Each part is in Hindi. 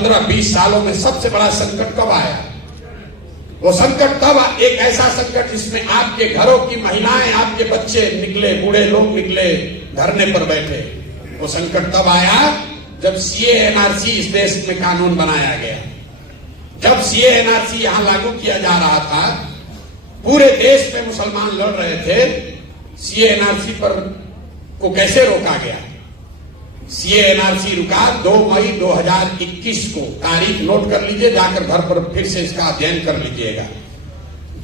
15-20 सालों में सबसे बड़ा संकट कब आया? वो संकट तब, एक ऐसा संकट जिसमें आपके घरों की महिलाएं, आपके बच्चे निकले, बूढ़े लोग निकले, धरने पर बैठे। वो संकट तब आया जब सीए एनआरसी इस देश में कानून बनाया गया। जब सीए एनआरसी यहां लागू किया जा रहा था, पूरे देश में मुसलमान लड़ रहे थे। सीए एनआरसी पर को कैसे रोका गया? सीए एनआरसी रुका 2 मई 2021 को। तारीख नोट कर लीजिए, जाकर घर पर फिर से इसका अध्ययन कर लीजिएगा।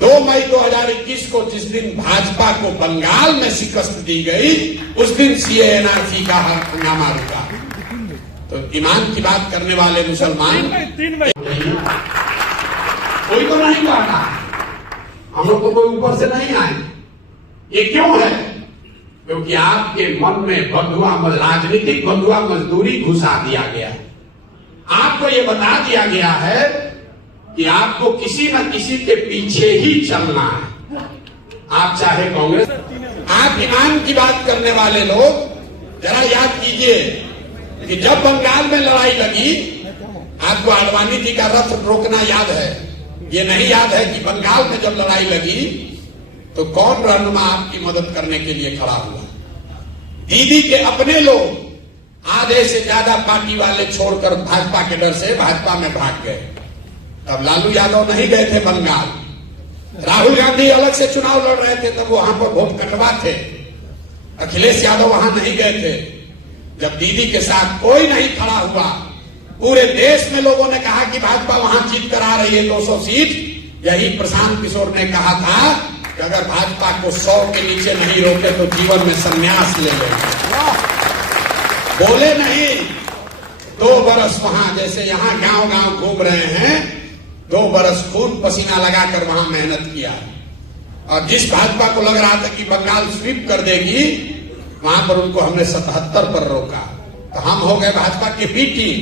2 मई 2021 को, जिस दिन भाजपा को बंगाल में शिकस्त दी गई, उस दिन सीए एनआरसी का हंगामा रुका। तो ईमान की बात करने वाले मुसलमान कोई तो नहीं काटा, हम लोग को कोई ऊपर से नहीं आए। ये क्यों है? क्योंकि आपके मन में बंधुआ, राजनीतिक बंधुआ मजदूरी घुसा दिया गया। आपको ये बता दिया गया है कि आपको किसी न किसी के पीछे ही चलना है। आप चाहे कांग्रेस, आप ईमान की बात करने वाले लोग जरा याद कीजिए कि जब बंगाल में लड़ाई लगी, आपको आडवाणी जी का रथ रोकना याद है। ये नहीं याद है कि बंगाल में जब लड़ाई लगी तो कौन रहनुमा आपकी मदद करने के लिए खड़ा हुआ? दीदी के अपने लोग आधे से ज्यादा पार्टी वाले छोड़कर भाजपा के डर से भाजपा में भाग गए। तब लालू यादव नहीं गए थे बंगाल, राहुल गांधी अलग से चुनाव लड़ रहे थे, तब वहां पर वोट कटवा थे। अखिलेश यादव वहां नहीं गए थे। जब दीदी के साथ कोई नहीं खड़ा हुआ, पूरे देश में लोगों ने कहा कि भाजपा वहां जीत कर आ रही है 200 सीट। यही प्रशांत किशोर ने कहा था कि अगर भाजपा को 100 के नीचे नहीं रोके तो जीवन में संन्यास ले लेंगे। बोले नहीं, 2 बरस वहां, जैसे यहां गांव गांव घूम रहे हैं, 2 बरस खून पसीना लगाकर वहां मेहनत किया। और जिस भाजपा को लग रहा था कि बंगाल स्वीप कर देगी, वहां पर उनको हमने 77 पर रोका। तो हम हो गए भाजपा के बी टीम,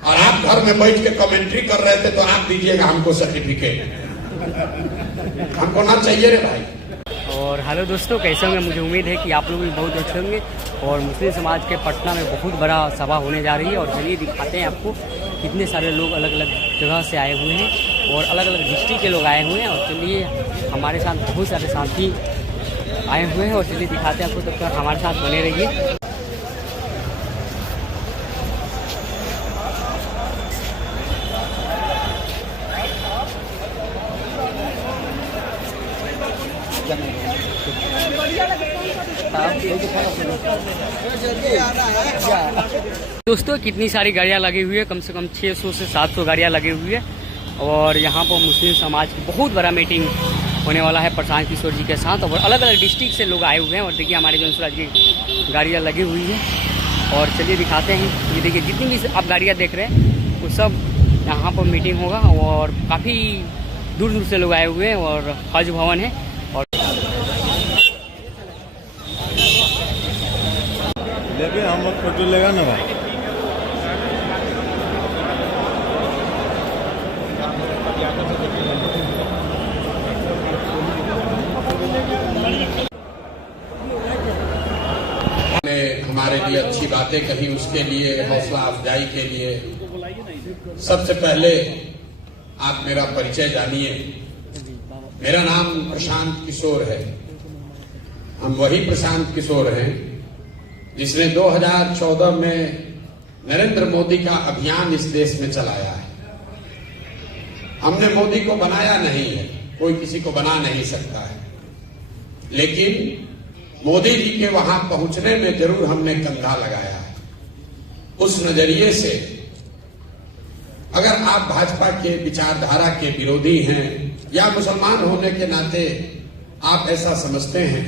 और आप घर में बैठ के कमेंट्री कर रहे थे, तो आप दीजिएगा हमको सर्टिफिकेट। हमको ना चाहिए रे भाई। और हेलो दोस्तों, कैसे होंगे? मुझे उम्मीद है कि आप लोग भी बहुत अच्छे होंगे। और मुस्लिम समाज के पटना में बहुत बड़ा सभा होने जा रही है, और चलिए दिखाते हैं आपको कितने सारे लोग अलग अलग जगह से आए हुए हैं और अलग अलग डिस्ट्रिक्ट के लोग आए हुए हैं। और चलिए हमारे साथ बहुत सारे साथी आए हुए हैं, और चलिए दिखाते हैं आपको। तब तक हमारे साथ बने रहिए। दोस्तों, कितनी सारी गाड़ियां लगी हुई है, कम से कम 600 से 700 गाड़ियां लगी हुई है। और यहाँ पर मुस्लिम समाज की बहुत बड़ा मीटिंग होने वाला है प्रशांत किशोर जी के साथ। और अलग अलग डिस्ट्रिक्ट से लोग आए हुए हैं, और देखिए हमारे जौनसुराज की गाड़ियाँ लगी हुई है। और चलिए दिखाते हैं, ये देखिए जितनी भी आप गाड़ियाँ देख रहे हैं वो सब यहाँ पर मीटिंग होगा। और काफ़ी दूर दूर से लोग आए हुए हैं, और हज भवन है। और हम लोग फोटो लेगा ना भाई। हमारे लिए अच्छी बातें कही, उसके लिए, हौसला अफजाई के लिए। सबसे पहले आप मेरा परिचय जानिए। मेरा नाम प्रशांत किशोर है। हम वही प्रशांत किशोर हैं जिसने 2014 में नरेंद्र मोदी का अभियान इस देश में चलाया है। हमने मोदी को बनाया नहीं है, कोई किसी को बना नहीं सकता है, लेकिन मोदी जी के वहां पहुंचने में जरूर हमने कंधा लगाया है। उस नजरिए से अगर आप भाजपा के विचारधारा के विरोधी हैं, या मुसलमान होने के नाते आप ऐसा समझते हैं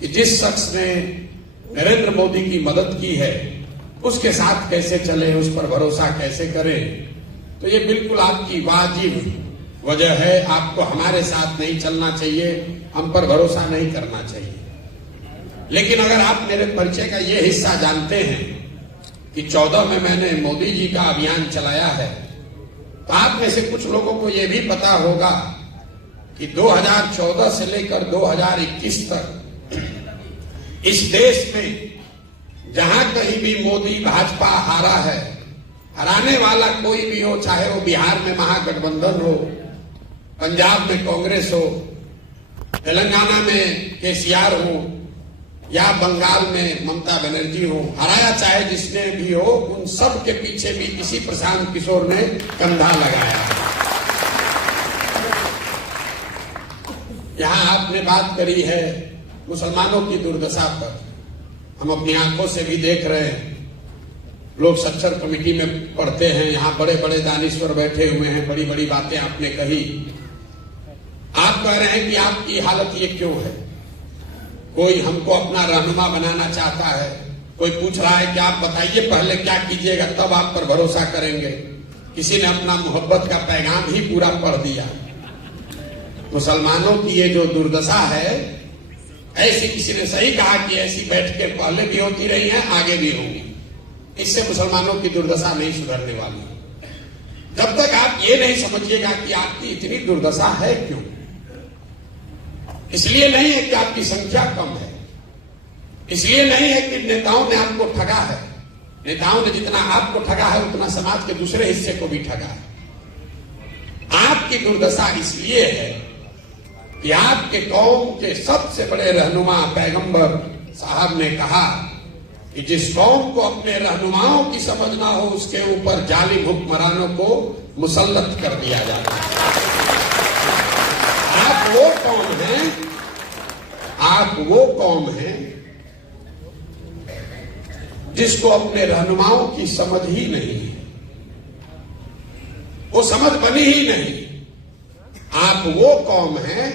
कि जिस शख्स ने नरेंद्र मोदी की मदद की है उसके साथ कैसे चले, उस पर भरोसा कैसे करें, तो ये बिल्कुल आपकी वाजिब वजह है। आपको हमारे साथ नहीं चलना चाहिए, हम पर भरोसा नहीं करना चाहिए। लेकिन अगर आप मेरे परिचय का ये हिस्सा जानते हैं कि 14 में मैंने मोदी जी का अभियान चलाया है, तो आप में से कुछ लोगों को ये भी पता होगा कि 2014 से लेकर 2021 तक इस देश में जहां कहीं भी मोदी भाजपा हारा है, हराने वाला कोई भी हो, चाहे वो बिहार में महागठबंधन हो, पंजाब में कांग्रेस हो, तेलंगाना में केसीआर हो या बंगाल में ममता बनर्जी हो, हराया चाहे जिसने भी हो, उन सब के पीछे भी इसी प्रशांत किशोर ने कंधा लगाया। यहां आपने बात करी है मुसलमानों की दुर्दशा पर, हम अपनी आंखों से भी देख रहे हैं। लोग सच्चर कमेटी में पढ़ते हैं, यहां बड़े बड़े दानिश्वर बैठे हुए हैं, बड़ी बड़ी बातें आपने कही। आप कह रहे हैं कि आपकी हालत ये क्यों है? कोई हमको अपना रहनुमा बनाना चाहता है, कोई पूछ रहा है कि आप बताइए पहले क्या कीजिएगा तब आप पर भरोसा करेंगे। किसी ने अपना मोहब्बत का पैगाम ही पूरा पढ़ दिया। मुसलमानों की ये जो दुर्दशा है, ऐसी किसी ने सही कहा कि ऐसी बैठकें पहले भी होती रही हैं, आगे भी होंगी। इससे मुसलमानों की दुर्दशा नहीं सुधरने वाली। जब तक आप ये नहीं समझिएगा कि आपकी इतनी दुर्दशा है क्यों, इसलिए नहीं है कि आपकी संख्या कम है, इसलिए नहीं है कि नेताओं ने आपको ठगा है। नेताओं ने जितना आपको ठगा है उतना समाज के दूसरे हिस्से को भी ठगा है। आपकी दुर्दशा इसलिए है कि आपके कौम के सबसे बड़े रहनुमा पैगंबर साहब ने कहा कि जिस कौम को अपने रहनुमाओं की समझ ना हो, उसके ऊपर जालिम हुक्मरानों को मुसल्लत कर दिया जाता है। आप वो कौम हैं जिसको अपने रहनुमाओं की समझ ही नहीं है, वो समझ बनी ही नहीं। आप वो कौम हैं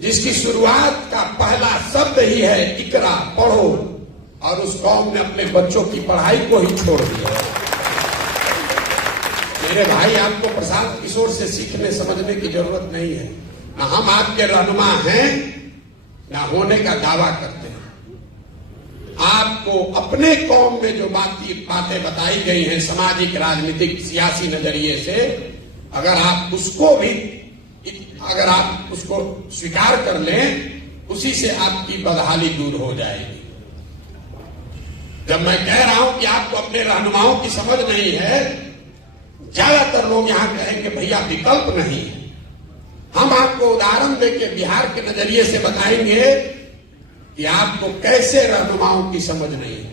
जिसकी शुरुआत का पहला शब्द ही है इकरा, पढ़ो, और उस कौम ने अपने बच्चों की पढ़ाई को ही छोड़ दिया। मेरे भाई, आपको प्रशांत किशोर से सीखने समझने की जरूरत नहीं है। ना हम आपके रहनुमा हैं, ना होने का दावा करते हैं। आपको अपने कौम में जो बातें बताई गई हैं सामाजिक, राजनीतिक, सियासी नजरिए से, अगर आप उसको स्वीकार कर लें, उसी से आपकी बदहाली दूर हो जाएगी। जब मैं कह रहा हूं कि आपको अपने रहनुमाओं की समझ नहीं है, ज्यादातर लोग यहां कहेंगे भैया विकल्प नहीं है। हम आपको उदाहरण देके बिहार के नजरिए से बताएंगे कि आपको कैसे रहनुमाओं की समझ नहीं है।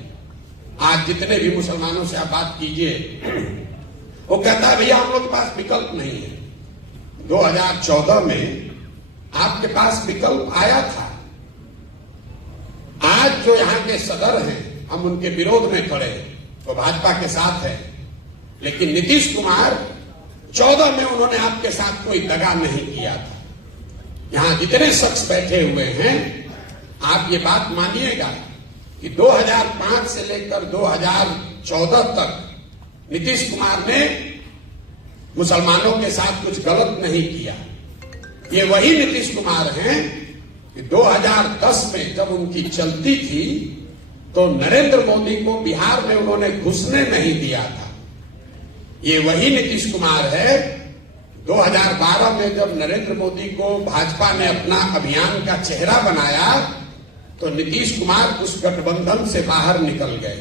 आज जितने भी मुसलमानों से आप बात कीजिए, वो कहता है भैया हम लोग के पास विकल्प नहीं है। 2014 में आपके पास विकल्प आया था। आज जो यहाँ के सदर हैं, हम उनके विरोध में खड़े हैं, तो भाजपा के साथ है, लेकिन नीतीश कुमार 14 में उन्होंने आपके साथ कोई दगा नहीं किया था। यहां जितने शख्स बैठे हुए हैं, आप ये बात मानिएगा कि 2005 से लेकर 2014 तक नीतीश कुमार ने मुसलमानों के साथ कुछ गलत नहीं किया। ये वही नीतीश कुमार हैं कि 2010 में जब उनकी चलती थी तो नरेंद्र मोदी को बिहार में उन्होंने घुसने नहीं दिया था। ये वही नीतीश कुमार है 2012 में जब नरेंद्र मोदी को भाजपा ने अपना अभियान का चेहरा बनाया तो नीतीश कुमार उस गठबंधन से बाहर निकल गए।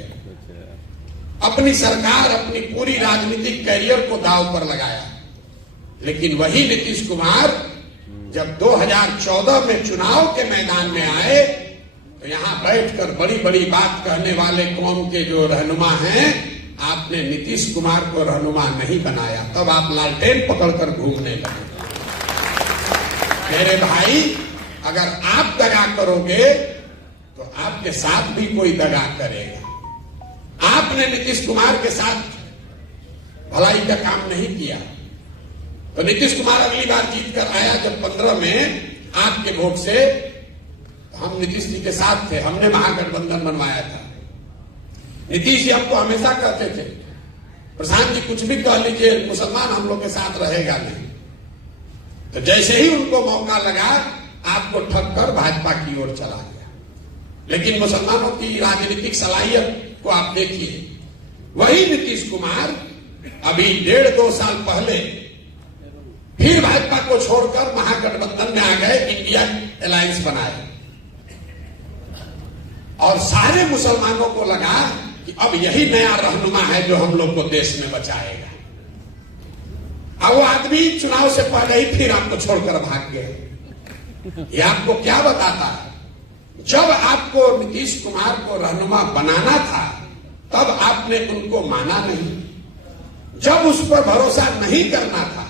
अपनी सरकार, अपनी पूरी राजनीतिक कैरियर को दांव पर लगाया। लेकिन वही नीतीश कुमार जब 2014 में चुनाव के मैदान में आए तो यहां बैठकर बड़ी बड़ी बात कहने वाले कौम के जो रहनुमा हैं, आपने नीतीश कुमार को रहनुमा नहीं बनाया। तब आप लालटेन पकड़कर घूमने लगे। मेरे भाई, अगर आप दगा करोगे तो आपके साथ भी कोई दगा करेगा। आपने नीतीश कुमार के साथ भलाई का काम नहीं किया तो नीतीश कुमार अगली बार जीत कर आया जब 15 में आपके वोट से, हम नीतीश जी के साथ थे, हमने महागठबंधन बनवाया था। नीतीश जी आपको हमेशा कहते थे प्रशांत जी कुछ भी कह लीजिए, मुसलमान हम लोग के साथ रहेगा नहीं। तो जैसे ही उनको मौका लगा, आपको ठग कर भाजपा की ओर चला गया। लेकिन मुसलमानों की राजनीतिक सलाहियत को आप देखिए, वही नीतीश कुमार अभी 1.5-2 साल पहले फिर भाजपा को छोड़कर महागठबंधन में आ गए, इंडिया अलायंस बनाए, और सारे मुसलमानों को लगा कि कि अब यही नया रहनुमा है जो हम लोग को देश में बचाएगा। अब वो आदमी चुनाव से पहले ही फिर आपको छोड़कर भाग गए। ये आपको क्या बताता है? जब आपको नीतीश कुमार को रहनुमा बनाना था तब आपने उनको माना नहीं, जब उस पर भरोसा नहीं करना था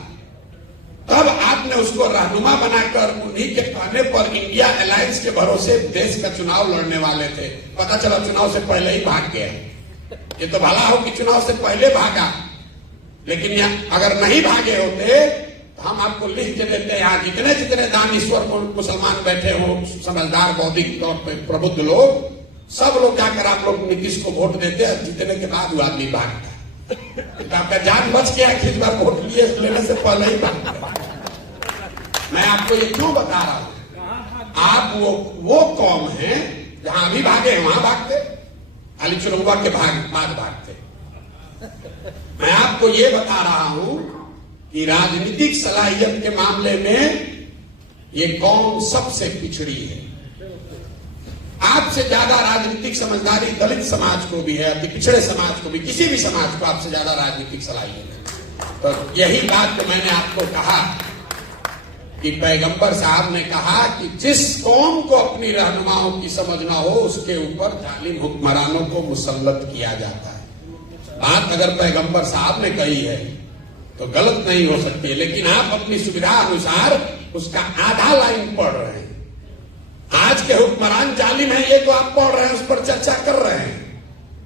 तब आपने उसको रहनुमा बनाकर उन्हीं के कहने पर इंडिया अलायंस के भरोसे देश का चुनाव लड़ने वाले थे। पता चला चुनाव से पहले ही भाग गया। ये तो भला हो कि चुनाव से पहले भागा, लेकिन अगर नहीं भागे होते तो हम आपको लिख के देते। यहाँ जितने जितने दानीश्वर मुसलमान बैठे हो, समझदार बौद्धिक तौर पर प्रबुद्ध लोग, सब लोग जाकर आप लोग नीतीश को वोट देते हैं। जीतने के बाद वो आदमी भागता। तो आपका जान बच गया कि इस बार वोट लेने से पहले ही भागता। मैं आपको ये क्यों बता रहा हूं? आप वो कौम है जहां अभी भागे हैं वहां भागते, खाली चुनाव के बाद भागते। मैं आपको ये बता रहा हूं कि राजनीतिक सलाहियत के मामले में ये कौम सबसे पिछड़ी है। आपसे ज्यादा राजनीतिक समझदारी दलित समाज को भी है, अति पिछड़े समाज को भी, किसी भी समाज को आपसे ज्यादा राजनीतिक सलाहियत है। तो यही बात तो मैंने आपको कहा कि पैगंबर साहब ने कहा कि जिस कौम को अपनी रहनुमाओं की समझ ना हो उसके ऊपर जालिम हुक्मरानों को मुसल्लत किया जाता है। बात अगर पैगंबर साहब ने कही है तो गलत नहीं हो सकती, लेकिन आप अपनी सुविधा अनुसार उसका आधा लाइन पढ़ रहे हैं। आज के हुक्मरान जालिम है ये तो आप पढ़ रहे हैं, उस पर चर्चा कर रहे हैं,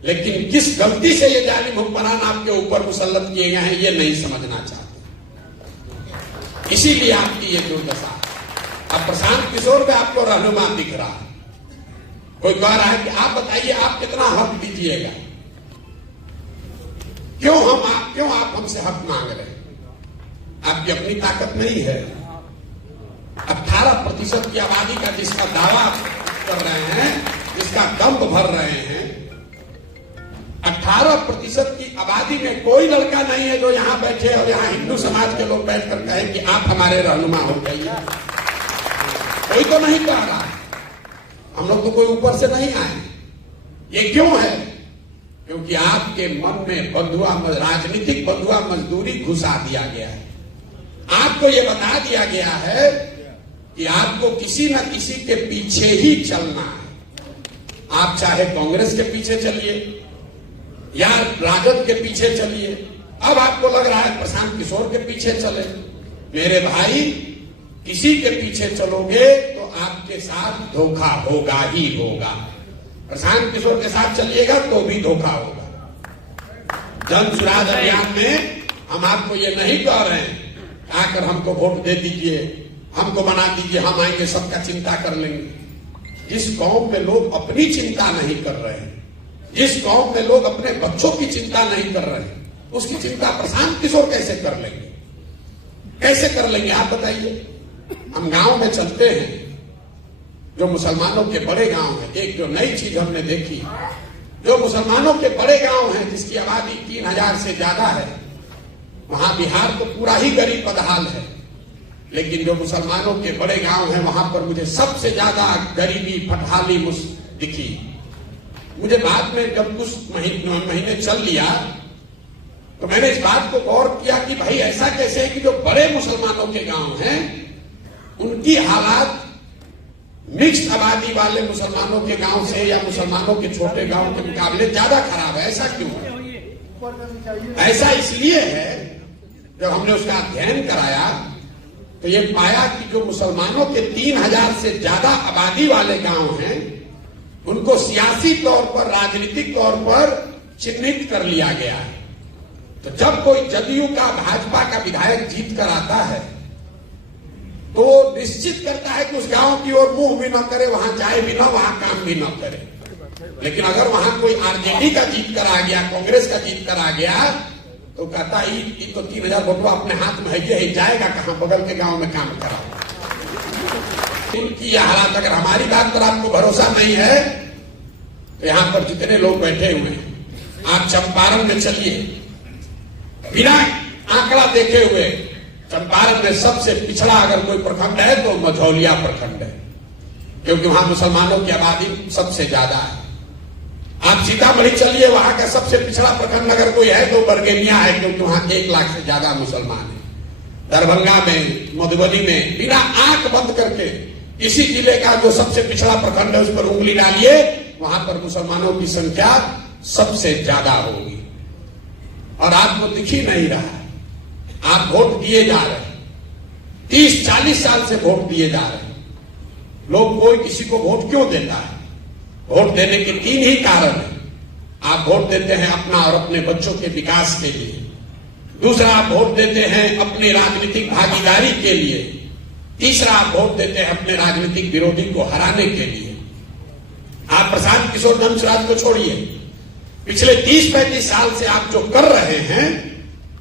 लेकिन किस गलती से ये जालिम हुक्मरान आपके ऊपर मुसल्लत किए गए हैं ये नहीं समझना चाहते। इसीलिए आपकी ये दुर्दशा। अब प्रशांत किशोर का आपको रहनुमा दिख रहा है, कोई कह रहा है कि आप बताइए आप कितना हक दीजिएगा, क्यों आप हमसे हक मांग रहे हैं? आपकी अपनी ताकत नहीं है। 18% की आबादी का जिसका दावा कर रहे हैं, जिसका दम्भ भर रहे हैं, 18% की आबादी में कोई लड़का नहीं है जो यहां बैठे और यहां हिंदू समाज के लोग बैठकर कहें कि आप हमारे रहनुमा हो जाइए। कोई तो नहीं कह रहा। हम लोग तो कोई ऊपर से नहीं आए। ये क्यों है? क्योंकि आपके मन में राजनीतिक बंधुआ मजदूरी घुसा दिया गया है। आपको ये बता दिया गया है कि आपको किसी न किसी के पीछे ही चलना है। आप चाहे कांग्रेस के पीछे चलिए या राजद के पीछे चलिए। अब आपको लग रहा है प्रशांत किशोर के पीछे चले। मेरे भाई, किसी के पीछे चलोगे तो आपके साथ धोखा होगा ही होगा। प्रशांत किशोर के साथ चलिएगा तो भी धोखा होगा। जन सुराज अभियान में हम आपको ये नहीं कह रहे हैं आकर हमको वोट दे दीजिए, हमको बना दीजिए, हम आएंगे सबका चिंता कर लेंगे। जिस कौम में लोग अपनी चिंता नहीं कर रहे हैं, जिस कौम में लोग अपने बच्चों की चिंता नहीं कर रहे हैं, उसकी चिंता प्रशांत किशोर कैसे कर लेंगे? कैसे कर लेंगे आप बताइए? हम गांव में चलते हैं, जो मुसलमानों के बड़े गांव हैं, एक जो नई चीज हमने देखी, जो मुसलमानों के बड़े गांव हैं जिसकी आबादी 3000 से ज्यादा है, वहां बिहार तो पूरा ही गरीब बदहाल है, लेकिन जो मुसलमानों के बड़े गांव हैं वहां पर मुझे सबसे ज्यादा गरीबी फटहाली दिखी। मुझे बाद में जब कुछ महीने चल लिया तो मैंने इस बात को गौर किया कि भाई ऐसा कैसे है कि जो बड़े मुसलमानों के गांव हैं उनकी हालात मिक्स्ड आबादी वाले मुसलमानों के गांव से या मुसलमानों के छोटे गांव के मुकाबले ज्यादा खराब है। ऐसा क्यों है? ऐसा इसलिए है, जब हमने उसका अध्ययन कराया तो ये पाया कि जो मुसलमानों के 3000 से ज्यादा आबादी वाले गांव हैं उनको सियासी तौर पर, राजनीतिक तौर पर चिन्हित कर लिया गया है। तो जब कोई जदयू का, भाजपा का विधायक जीत कर आता है तो निश्चित करता है कि उस गांव की ओर मुंह भी न करे, वहां जाए भी न, वहां काम भी न करे। लेकिन अगर वहां कोई आरजेडी का जीत कर आ गया, कांग्रेस का जीत कर आ गया, तो कहता है ये तो 3000 वोटवा अपने हाथ में है, जाएगा कहां? बगल के गांव में काम करा। उनकी यह हालात, अगर हमारी बात पर आपको भरोसा नहीं है तो यहां पर जितने लोग बैठे हुए हैं, आप चंपारण में चलिए, बिना आंकड़ा देखे हुए, चंपारण में सबसे पिछड़ा अगर कोई प्रखंड है तो मझौलिया प्रखंड है, क्योंकि वहां मुसलमानों की आबादी सबसे ज्यादा है। आप सीतामढ़ी चलिए, वहां का सबसे पिछड़ा प्रखंड अगर कोई है तो बरगेनिया है, क्योंकि वहां 1 लाख से ज्यादा मुसलमान है। दरभंगा में, मधुबनी में बिना आंख बंद करके किसी जिले का जो सबसे पिछड़ा प्रखंड है उस पर उंगली डालिए, वहां पर मुसलमानों की संख्या सबसे ज्यादा होगी। और आपको दिख ही नहीं रहा। आप वोट दिए जा रहे हैं, 30-40 साल से वोट दिए जा रहे हैं। लोग कोई किसी को वोट क्यों देता है? वोट देने के 3 ही कारण है। आप वोट देते हैं अपना और अपने बच्चों के विकास के लिए। दूसरा, आप वोट देते हैं अपनी राजनीतिक भागीदारी के लिए। तीसरा, आप वोट देते हैं अपने राजनीतिक विरोधी को हराने के लिए। आप प्रशांत किशोर धर्मस्वराज को छोड़िए, पिछले 30-35 साल से आप जो कर रहे हैं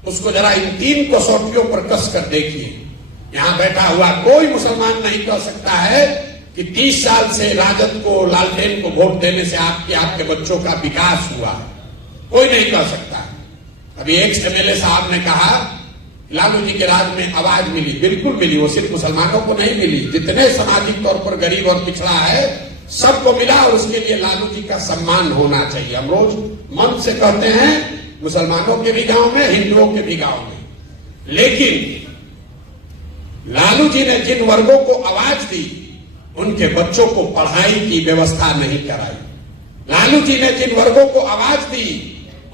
उसको जरा इन 3 कसौटियों पर कस कर देखिए। यहां बैठा हुआ कोई मुसलमान नहीं कह सकता है कि 30 साल से राजद को, लालटेन को वोट देने से आपके बच्चों का विकास हुआ है। कोई नहीं कह सकता। अभी एक्स एमएलए साहब ने कहा लालू जी के राज में आवाज मिली। बिल्कुल मिली, वो सिर्फ मुसलमानों को नहीं मिली, जितने सामाजिक तौर पर गरीब और पिछड़ा है सबको मिला, और उसके लिए लालू जी का सम्मान होना चाहिए। हम रोज मन से कहते हैं, मुसलमानों के भी गांव में, हिंदुओं के भी गांव में। लेकिन लालू जी ने जिन वर्गों को आवाज दी उनके बच्चों को पढ़ाई की व्यवस्था नहीं कराई। लालू जी ने जिन वर्गों को आवाज दी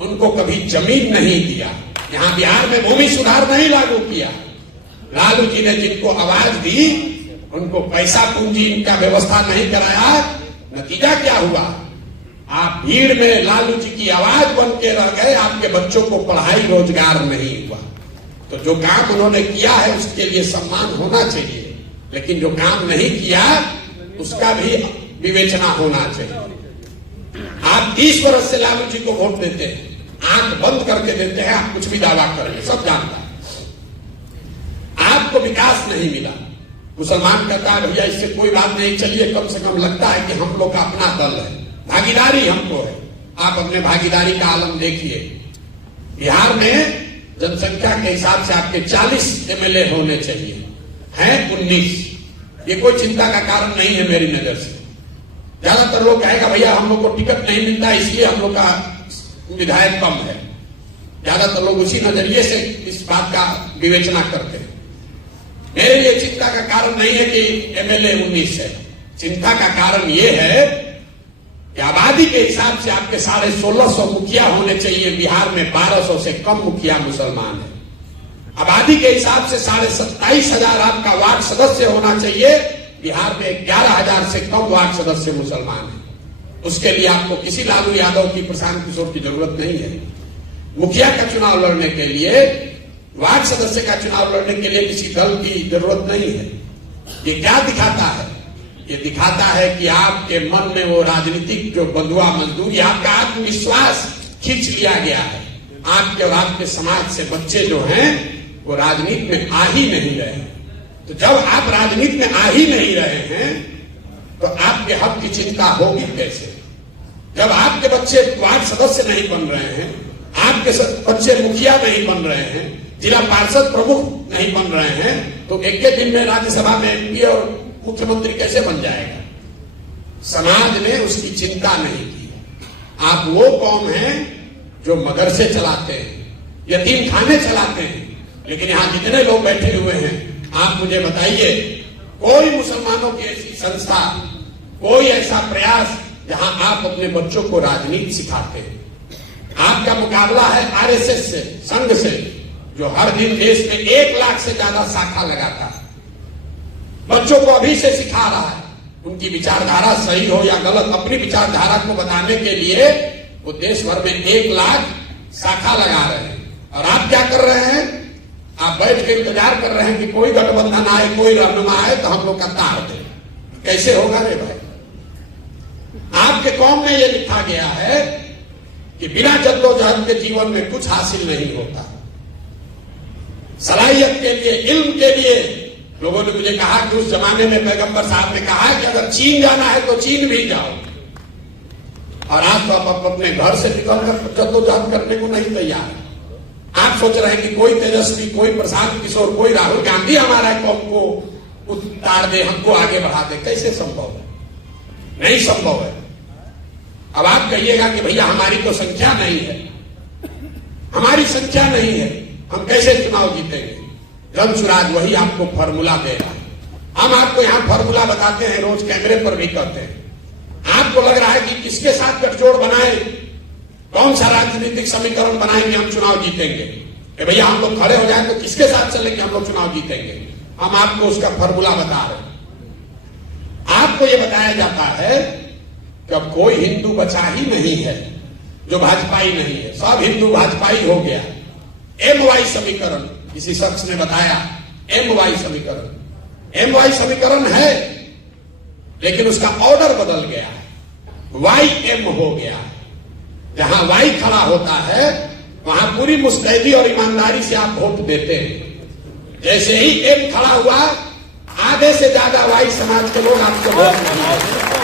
उनको कभी जमीन नहीं दिया। यहां बिहार में भूमि सुधार नहीं लागू किया। लालू जी ने जिनको आवाज दी उनको पैसा पूंजी इनका व्यवस्था नहीं कराया। नतीजा क्या हुआ? आप भीड़ में लालू जी की आवाज बन के रह गए, आपके बच्चों को पढ़ाई रोजगार नहीं हुआ। तो जो काम उन्होंने किया है उसके लिए सम्मान होना चाहिए, लेकिन जो काम नहीं किया उसका भी विवेचना होना चाहिए। आप 30 वर्ष से लालू जी को वोट देते हैं, आंख बंद करके देते हैं, आप कुछ भी दावा करेंगे, सब जानता है। आपको विकास नहीं मिला। मुसलमान कहता है भैया इससे कोई बात नहीं, चलिए कम से कम लगता है कि हम लोग का अपना दल है, भागीदारी हमको है। आप अपने भागीदारी का आलम देखिए। बिहार में जनसंख्या के हिसाब से आपके 40 एमएलए होने चाहिए, हैं 19। ये कोई चिंता का कारण नहीं है मेरी नजर से। ज्यादातर लोग कहेगा भैया हम लोग को टिकट नहीं मिलता इसलिए हम लोग का विधायक कम है। ज्यादातर लोग उसी नजरिए से इस बात का विवेचना करते हैं। मेरे लिए चिंता का कारण नहीं है कि एमएलए 19 है। चिंता का कारण यह है कि आबादी के हिसाब से आपके 1650 मुखिया होने चाहिए। बिहार में 1200 से कम मुखिया मुसलमान है। आबादी के हिसाब से 27,500 आपका वार्ड सदस्य होना चाहिए। बिहार में 11,000 से कम वार्ड सदस्य मुसलमान है। उसके लिए आपको किसी लालू यादव की, प्रशांत किशोर की जरूरत नहीं है। मुखिया का चुनाव लड़ने के लिए, वार्ड सदस्य का चुनाव लड़ने के लिए किसी दल की जरूरत नहीं है। ये क्या दिखाता है? ये दिखाता है कि आपके मन में वो राजनीतिक जो बंधुआ मजदूरी, आपका आत्मविश्वास खींच लिया गया है। आपके और आपके समाज से बच्चे जो हैं वो राजनीति में आ ही नहीं रहे हैं। तो जब आप राजनीति में आ ही नहीं रहे हैं तो आपके हक की चिंता होगी कैसे? जब आपके बच्चे वार्ड सदस्य नहीं बन रहे हैं, आपके बच्चे मुखिया नहीं बन रहे हैं, जिला पार्षद प्रमुख नहीं बन रहे हैं, तो एक दिन में राज्यसभा में एमपी और मुख्यमंत्री कैसे बन जाएगा? समाज ने उसकी चिंता नहीं की। आप वो कौम हैं जो मदरसे चलाते हैं, यतीम खाने चलाते हैं, लेकिन यहां जितने लोग बैठे हुए हैं आप मुझे बताइए, कोई मुसलमानों की ऐसी संस्था, कोई ऐसा प्रयास जहां आप अपने बच्चों को राजनीति सिखाते हैं? आपका मुकाबला है आरएसएस से, संघ से, जो हर दिन देश में 1 लाख से ज्यादा शाखा लगाता है। बच्चों को अभी से सिखा रहा है, उनकी विचारधारा सही हो या गलत, अपनी विचारधारा को बताने के लिए वो देश भर में 1 लाख शाखा लगा रहे हैं। और आप क्या कर रहे हैं? आप बैठ के इंतजार कर रहे हैं कि कोई गठबंधन आए, कोई रहनुमा आए तो हम लोग का तार दे। कैसे होगा रे भाई? आपके कौम में यह लिखा गया है कि बिना जद्दोजहद के जीवन में कुछ हासिल नहीं होता। सलाहियत के लिए, इल्म के लिए, लोगों ने मुझे कहा कि उस जमाने में पैगंबर साहब ने कहा कि अगर चीन जाना है तो चीन भी जाओ। और आज तो आप अपने घर से निकलकर जद्दोजहद करने को नहीं तैयार। आप सोच रहे हैं कि कोई तेजस्वी, कोई प्रशांत किशोर, कोई राहुल गांधी हमारा कौम को उतार दे, हमको आगे बढ़ा दे। कैसे संभव है? नहीं संभव है। अब आप कहिएगा कि भैया हमारी तो संख्या नहीं है, हमारी संख्या नहीं है, हम कैसे चुनाव जीतेंगे? जन स्वराज वही आपको फॉर्मूला दे रहा है। हम आपको यहां फॉर्मूला बताते हैं, रोज कैमरे पर भी कहते हैं। आपको लग रहा है कि किसके साथ गठजोड़ बनाए, कौन सा राजनीतिक समीकरण बनाएंगे हम चुनाव जीतेंगे? भैया हम लोग खड़े हो जाए तो किसके साथ चले कि हम लोग चुनाव जीतेंगे? हम आपको उसका फॉर्मूला बता रहे हैं। आपको यह बताया जाता है कि अब कोई हिंदू बचा ही नहीं है जो भाजपाई नहीं है, सब हिंदू भाजपाई हो गया। MY समीकरण किसी शख्स ने बताया, MY समीकरण, MY समीकरण है लेकिन उसका ऑर्डर बदल गया है, YM हो गया है। जहां Y खड़ा होता है वहां पूरी मुस्तैदी और ईमानदारी से आप वोट देते हैं। जैसे ही M खड़ा हुआ, आधे से ज्यादा Y समाज के लोग आपको वोट नहीं देते।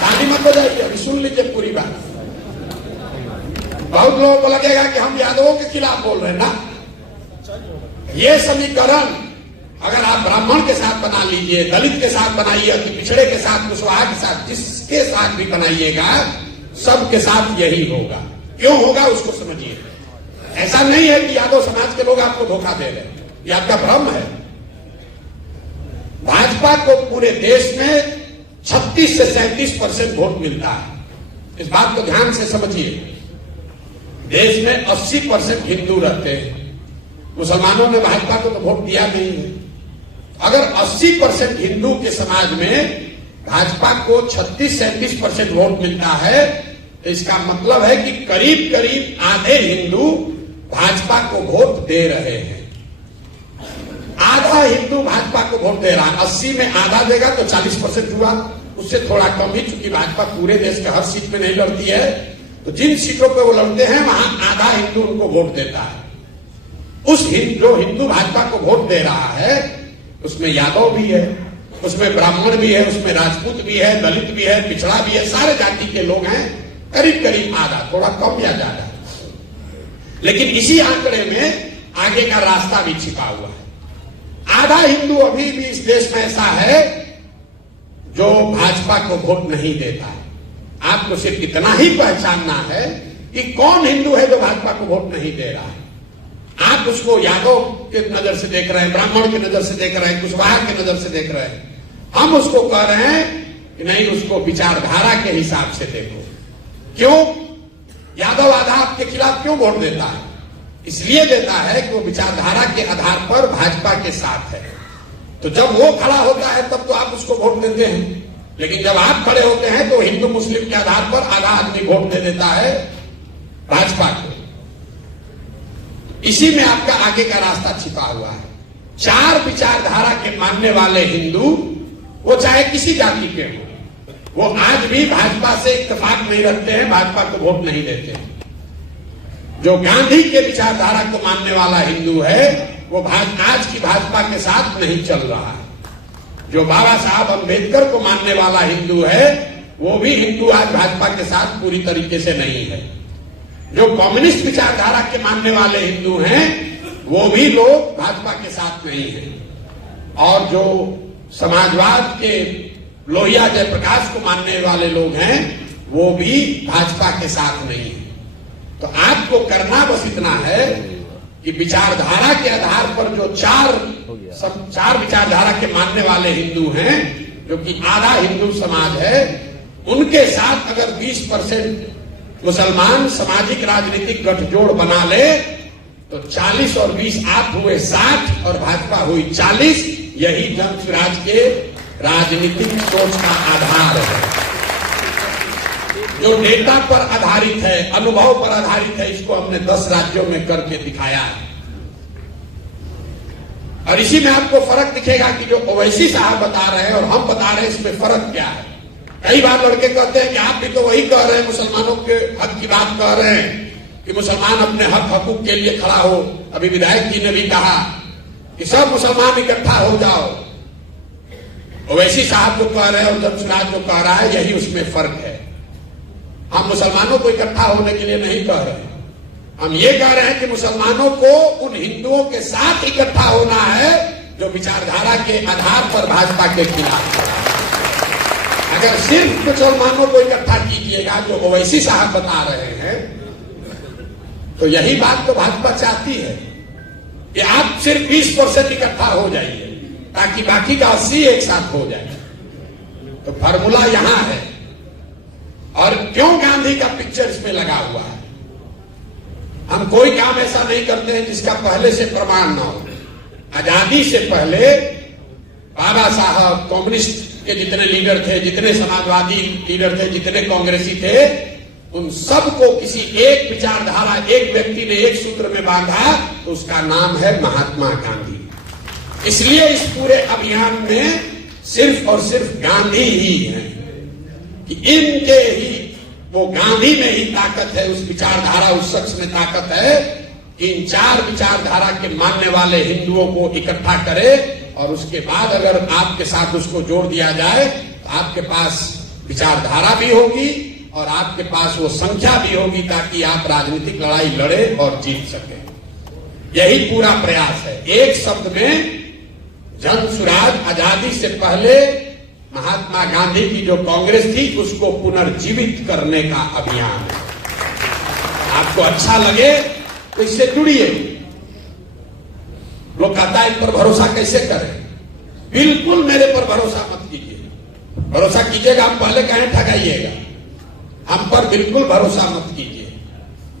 ताली मत बजाइए, अभी सुन लीजिए पूरी बात। बहुत लोगों को लगेगा कि हम यादवों के खिलाफ बोल रहे हैं ना। ये समीकरण अगर आप ब्राह्मण के साथ बना लीजिए, दलित के साथ बनाइए, कि पिछड़े के साथ, कुशवाहा के साथ, जिसके साथ भी बनाइएगा सबके साथ यही होगा। क्यों होगा उसको समझिए। ऐसा नहीं है कि यादव समाज के लोग आपको धोखा दे रहे हैं, ये आपका भ्रम है। भाजपा को पूरे देश में 36 से 37% वोट मिलता है। इस बात को ध्यान से समझिए। देश में 80% हिंदू रहते हैं, मुसलमानों ने भाजपा को तो वोट दिया नहीं है। अगर 80% हिंदू के समाज में भाजपा को 36-37% वोट मिलता है तो इसका मतलब है कि करीब करीब आधे हिंदू भाजपा को वोट दे रहे हैं। आधा हिंदू भाजपा को वोट दे रहा है। 80 में आधा देगा तो 40% हुआ, उससे थोड़ा कम ही, चूंकि भाजपा पूरे देश के हर सीट में नहीं लड़ती है, तो जिन सीटों पे वो लड़ते हैं वहां आधा हिंदू उनको वोट देता है। जो हिंदू भाजपा को वोट दे रहा है उसमें यादव भी है, उसमें ब्राह्मण भी है, उसमें राजपूत भी है, दलित भी है, पिछड़ा भी है, सारे जाति के लोग हैं। करीब करीब आधा, थोड़ा कम या ज्यादा। लेकिन इसी आंकड़े में आगे का रास्ता भी छिपा हुआ है। आधा हिंदू अभी भी इस देश में ऐसा है जो भाजपा को वोट नहीं देता है। आपको सिर्फ इतना ही पहचानना है कि कौन हिंदू है जो भाजपा को वोट नहीं दे रहा है। आप उसको यादव के नजर से देख रहे हैं, ब्राह्मण की नजर से देख रहे हैं, कुशवाहा की नजर से देख रहे हैं। हम उसको कह रहे हैं कि नहीं, उसको विचारधारा के हिसाब से देखो। क्यों? यादव आधा आपके खिलाफ क्यों वोट देता है? इसलिए देता है कि वो विचारधारा के आधार पर भाजपा के साथ है। तो जब वो खड़ा होता है तब तो आप उसको वोट देते हैं, लेकिन जब आप खड़े होते हैं तो हिंदू मुस्लिम के आधार पर आधा आदमी वोट दे देता है भाजपा को। इसी में आपका आगे का रास्ता छिपा हुआ है। 4 विचारधारा के मानने वाले हिंदू, वो चाहे किसी जाति के हो, वो आज भी भाजपा से इत्तेफाक नहीं रखते हैं, भाजपा को वोट नहीं देते हैं। जो गांधी के विचारधारा को मानने वाला हिंदू है वो आज की भाजपा के साथ नहीं चल रहा है। जो बाबा साहब अंबेडकर को मानने वाला हिंदू है वो भी हिंदू आज भाजपा के साथ पूरी तरीके से नहीं है। जो कम्युनिस्ट विचारधारा के मानने वाले हिंदू हैं वो भी लोग भाजपा के साथ नहीं है। और जो समाजवाद के लोहिया जयप्रकाश को मानने वाले लोग हैं वो भी भाजपा के साथ नहीं है। तो आपको करना बस इतना है कि विचारधारा के आधार पर जो चार विचारधारा के मानने वाले हिंदू हैं, जो कि आधा हिंदू समाज है, उनके साथ अगर 20% मुसलमान सामाजिक राजनीतिक गठजोड़ बना ले तो 40 और 20 आप हुए 60 और भाजपा हुई 40। यही जन स्वराज के राजनीतिक सोच का आधार है, जो डेटा पर आधारित है, अनुभव पर आधारित है। इसको हमने 10 राज्यों में करके दिखाया है। और इसी में आपको फर्क दिखेगा कि जो ओवैसी साहब बता रहे हैं और हम बता रहे हैं, इसमें फर्क क्या है। कई बार लड़के कहते हैं कि आप भी तो वही कह रहे हैं, मुसलमानों के हक की बात कह रहे हैं कि मुसलमान अपने हक हकूक के लिए खड़ा हो। अभी विधायक जी ने भी कहा कि सब मुसलमान इकट्ठा हो जाओ। ओवैसी साहब जो कह रहे हैं और जन स्वराज जो कह रहा है, यही उसमें फर्क है। हम मुसलमानों को इकट्ठा होने के लिए नहीं कह रहे हैं, हम ये कह रहे हैं कि मुसलमानों को उन हिंदुओं के साथ इकट्ठा होना है जो विचारधारा के आधार पर भाजपा के खिलाफ है। अगर सिर्फ मुसलमानों को इकट्ठा कीजिएगा जो ओवैसी साहब बता रहे हैं, तो यही बात तो भाजपा चाहती है कि आप सिर्फ 20% इकट्ठा हो जाइए ताकि बाकी का 80 एक साथ हो जाए। तो फार्मूला यहां है। और क्यों गांधी का पिक्चर इसमें लगा हुआ है? हम कोई काम ऐसा नहीं करते हैं जिसका पहले से प्रमाण ना हो। आजादी से पहले बाबा साहब, कम्युनिस्ट के जितने लीडर थे, जितने समाजवादी लीडर थे, जितने कांग्रेसी थे, उन सबको किसी एक विचारधारा, एक व्यक्ति ने एक सूत्र में बांधा, तो उसका नाम है महात्मा गांधी। इसलिए इस पूरे अभियान में सिर्फ और सिर्फ गांधी ही है कि इनके ही, वो गांधी में ही ताकत है, उस विचारधारा, उस शख्स में ताकत है कि इन 4 विचारधारा के मानने वाले हिंदुओं को इकट्ठा करे, और उसके बाद अगर आपके साथ उसको जोड़ दिया जाए तो आपके पास विचारधारा भी होगी और आपके पास वो संख्या भी होगी ताकि आप राजनीतिक लड़ाई लड़े और जीत सके। यही पूरा प्रयास है। एक शब्द में, जन सुराज आजादी से पहले महात्मा गांधी की जो कांग्रेस थी उसको पुनर्जीवित करने का अभियान है। आपको अच्छा लगे तो इससे जुड़िए। लोग कहता है इन पर भरोसा कैसे करें? बिल्कुल मेरे पर भरोसा मत कीजिए। भरोसा कीजिएगा, हम पहले कहें ठगाइएगा। हम पर बिल्कुल भरोसा मत कीजिए।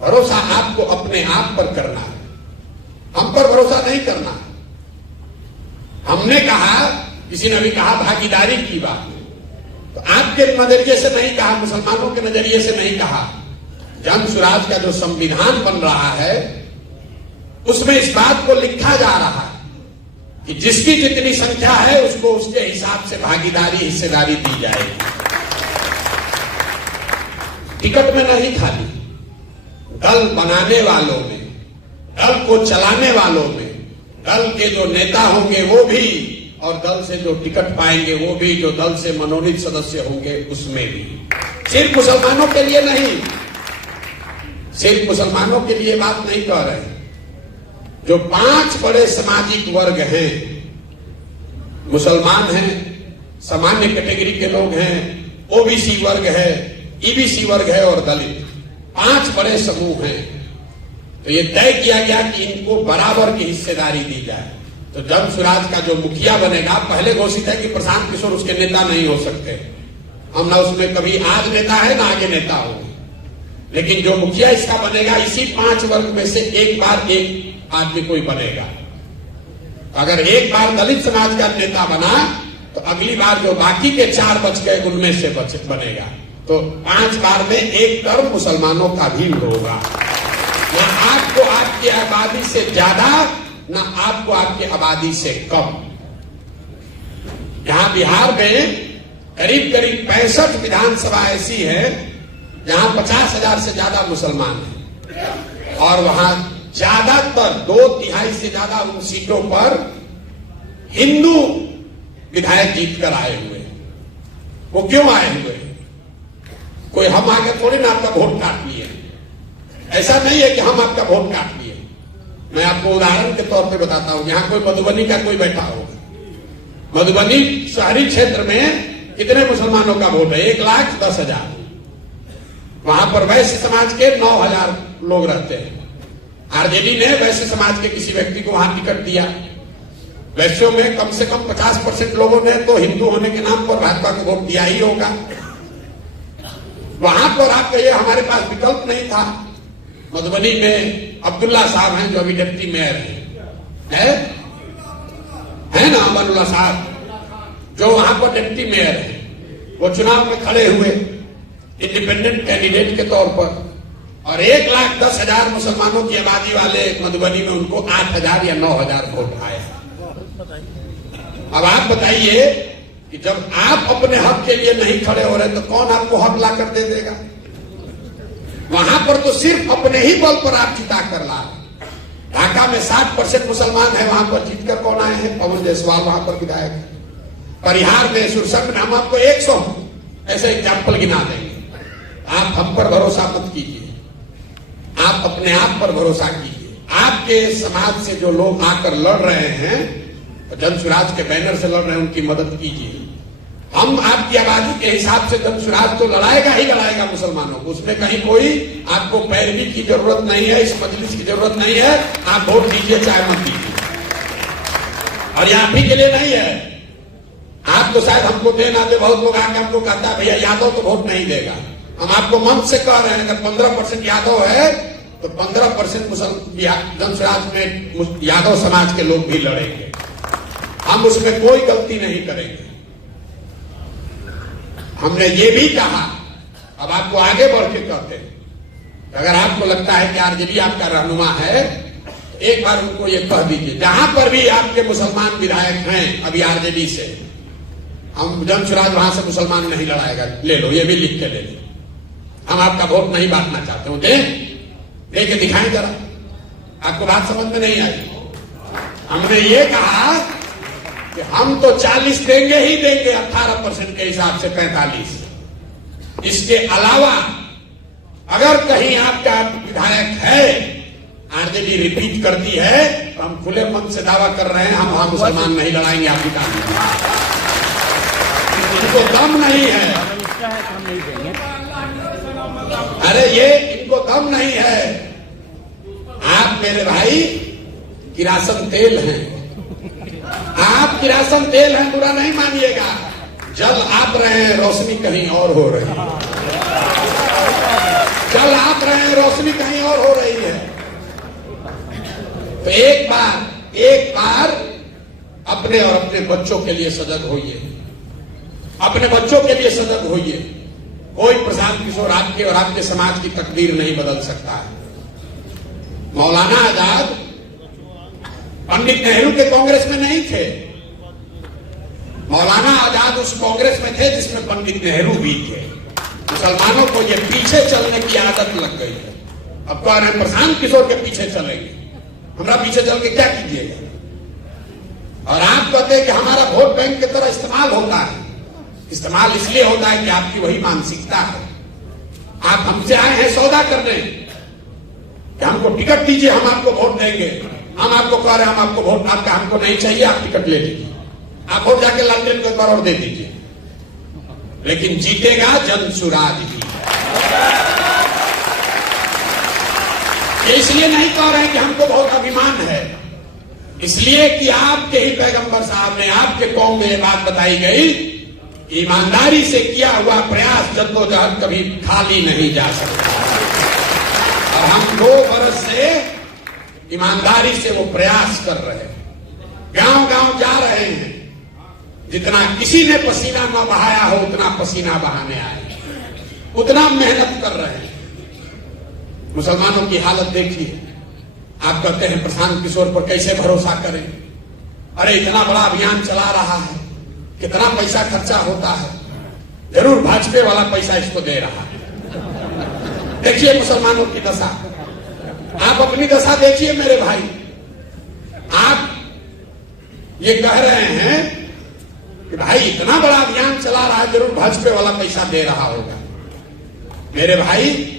भरोसा आपको अपने आप पर करना है, हम पर भरोसा नहीं करना है। हमने कहा, किसी ने भी कहा भागीदारी की बात, तो आपके नजरिए से नहीं कहा, मुसलमानों के नजरिए से नहीं कहा। जन सुराज का जो संविधान बन रहा है उसमें इस बात को लिखा जा रहा है कि जिसकी जितनी संख्या है उसको उसके हिसाब से भागीदारी, हिस्सेदारी दी जाएगी। टिकट में नहीं, खाली दल बनाने वालों में, दल को चलाने वालों में, दल के जो नेता होंगे वो भी, और दल से जो टिकट पाएंगे वो भी, जो दल से मनोनीत सदस्य होंगे उसमें भी। सिर्फ मुसलमानों के लिए नहीं, सिर्फ मुसलमानों के लिए बात नहीं कह रहे। जो 5 बड़े सामाजिक वर्ग हैं, मुसलमान हैं, सामान्य कैटेगरी के लोग हैं, ओबीसी वर्ग है, ईबीसी वर्ग है और दलित, 5 बड़े समूह हैं। तो ये तय किया गया कि इनको बराबर की हिस्सेदारी दी जाए। तो जन सुराज का जो मुखिया बनेगा, पहले घोषित है कि प्रशांत किशोर उसके नेता नहीं हो सकते। हम ना उसमें कभी आज नेता है ना आगे नेता होंगे, लेकिन जो मुखिया इसका बनेगा, इसी 5 वर्ग में से एक बार एक आदमी कोई बनेगा। अगर एक बार दलित समाज का नेता बना तो अगली बार जो बाकी के 4 बच गए उनमें से बनेगा। तो 5 बार में एक टर्म मुसलमानों का भी होगा। ना आपको आपकी आबादी से ज्यादा, ना आपको आपकी आबादी से कम। यहां बिहार में करीब करीब 65 विधानसभा ऐसी है जहां 50,000 से ज्यादा मुसलमान हैं, और वहां ज्यादातर 2/3 से ज्यादा उन सीटों पर हिंदू विधायक जीत कर आए हुए। वो क्यों आए हुए? कोई हम आके थोड़ी ना आपका वोट काट लिए, ऐसा नहीं है कि हम आपका वोट काट लिए। मैं आपको उदाहरण के तौर पे बताता हूं। यहां कोई मधुबनी का कोई बैठा होगा, मधुबनी शहरी क्षेत्र में कितने मुसलमानों का वोट है? 1,10,000। वहां पर वैश्य समाज के 9,000 लोग रहते हैं। आरजेडी ने वैश्य समाज के किसी व्यक्ति को वहां टिकट दिया। वैश्यों में कम से कम 50% लोगों ने तो हिंदू होने के नाम पर भाजपा को वोट दिया ही होगा। वहां पर आप कहिए हमारे पास विकल्प नहीं था। मधुबनी में अब्दुल्ला साहब हैं जो अभी डिप्टी मेयर है ना, अमरुल्ला साहब जो वहां पर डिप्टी मेयर है, वो चुनाव में खड़े हुए इंडिपेंडेंट कैंडिडेट के तौर पर, और 1,10,000 मुसलमानों की आबादी वाले मधुबनी में उनको 8,000 या 9,000 वोट आए। अब आप बताइए कि जब आप अपने हक के लिए नहीं खड़े हो रहे तो कौन आपको हक ला कर दे देगा? वहां पर तो सिर्फ अपने ही बल पर आप जिता कर ला। ढाका में 60% मुसलमान है, वहां पर जीतकर कौन आए हैं? पवन जायसवाल वहां पर विधायक है। परिहार में, सुरसंड में हम आपको 100 ऐसे एग्जाम्पल गिना देंगे। आप हम पर भरोसा मत कीजिए, आप अपने आप पर भरोसा कीजिए। आपके समाज से जो लोग आकर लड़ रहे हैं, जन सुराज के बैनर से लड़ रहे हैं, उनकी मदद कीजिए। हम आपकी आबादी के हिसाब से जनसुराज तो लड़ाएगा मुसलमानों को, उसमें कहीं कोई आपको पैरवी की जरूरत नहीं है, इस मजलिस की जरूरत नहीं है। आप वोट दीजिए चाहे मत दीजिए, और ये आप ही के लिए नहीं है। आप तो शायद हमको दे ना दे, बहुत लोग आके हमको कहता है भैया यादव तो वोट नहीं देगा। हम आपको मन से कह रहे हैं अगर 15% यादव है तो 15% जनसुराज में यादव समाज के लोग भी लड़ेंगे। हम उसमें कोई गलती नहीं करेंगे। हमने ये भी कहा, अब आपको आगे बढ़ के कहते हैं, अगर आपको लगता है कि आरजेडी आपका रहनुमा है, एक बार उनको ये कह दीजिए, जहां पर भी आपके मुसलमान विधायक हैं अभी आरजेडी से, हम जनसुराज वहां से मुसलमान नहीं लड़ाएगा, ले लो, ये भी लिख के ले लो। हम आपका वोट नहीं बांटना चाहते हो, दे के दिखाएं जरा। आपको बात समझ में नहीं आई? हमने ये कहा कि हम तो 40 देंगे ही देंगे, 18% के हिसाब से 45। इसके अलावा अगर कहीं आपका विधायक है, आरजेडी रिपीट करती है, तो हम खुले मन से दावा कर रहे हैं हम वहां मुसलमान नहीं लड़ाएंगे। आपकी काम इनको दम नहीं है, अरे ये इनको दम नहीं है। आप मेरे भाई किरासन तेल हैं, आप किरासन तेल हैं, बुरा नहीं मानिएगा। जल आप रहे हैं, रोशनी कहीं और हो रही है। जल आप रहे हैं, रोशनी कहीं और हो रही है। तो एक बार अपने और अपने बच्चों के लिए सजग होइए, अपने बच्चों के लिए सजग होइए। कोई प्रशांत किशोर आपके और आपके समाज की तकदीर नहीं बदल सकता है। मौलाना आजाद पंडित नेहरू के कांग्रेस में नहीं थे, मौलाना आजाद उस कांग्रेस में थे जिसमें पंडित नेहरू भी थे। मुसलमानों को ये पीछे चलने की आदत लग गई है। अब कह रहे हैं प्रशांत किशोर के पीछे चलेंगे, हमारा पीछे चल के क्या कीजिएगा? और आप कहते हैं कि हमारा वोट बैंक की तरह इस्तेमाल होता है। इस्तेमाल इसलिए होता है कि आपकी वही मानसिकता है। आप हमसे आए हैं सौदा करने कि हमको टिकट दीजिए, हम आपको वोट देंगे। हम आपको कह रहे हैं हम आपको वोट आपका हमको नहीं चाहिए, आप टिकट ले लीजिए, आप वोट जाके लालटेन को एक बार और दे दीजिए। लेकिन जीतेगा जनसुराज ही। इसलिए नहीं कह रहे हैं कि हमको बहुत अभिमान है, इसलिए कि आपके ही पैगंबर साहब ने, आपके कौम में ये बात बताई गई, ईमानदारी से किया हुआ प्रयास जद्दोजहद कभी खाली नहीं जा सकता। और हम 2 बरस से ईमानदारी से वो प्रयास कर रहे हैं, गांव गांव जा रहे हैं। जितना किसी ने पसीना न बहाया हो उतना पसीना बहाने आए, उतना मेहनत कर रहे हैं। मुसलमानों की हालत देखिए। आप कहते हैं प्रशांत किशोर पर कैसे भरोसा करें? अरे इतना बड़ा अभियान चला रहा है, कितना पैसा खर्चा होता है, जरूर भाजपा वाला पैसा इसको दे रहा है। देखिए मुसलमानों की दशा, आप अपनी दशा देखिए मेरे भाई। आप ये कह रहे हैं कि भाई इतना बड़ा अभियान चला रहा है, जरूर भाजपा वाला पैसा दे रहा होगा। मेरे भाई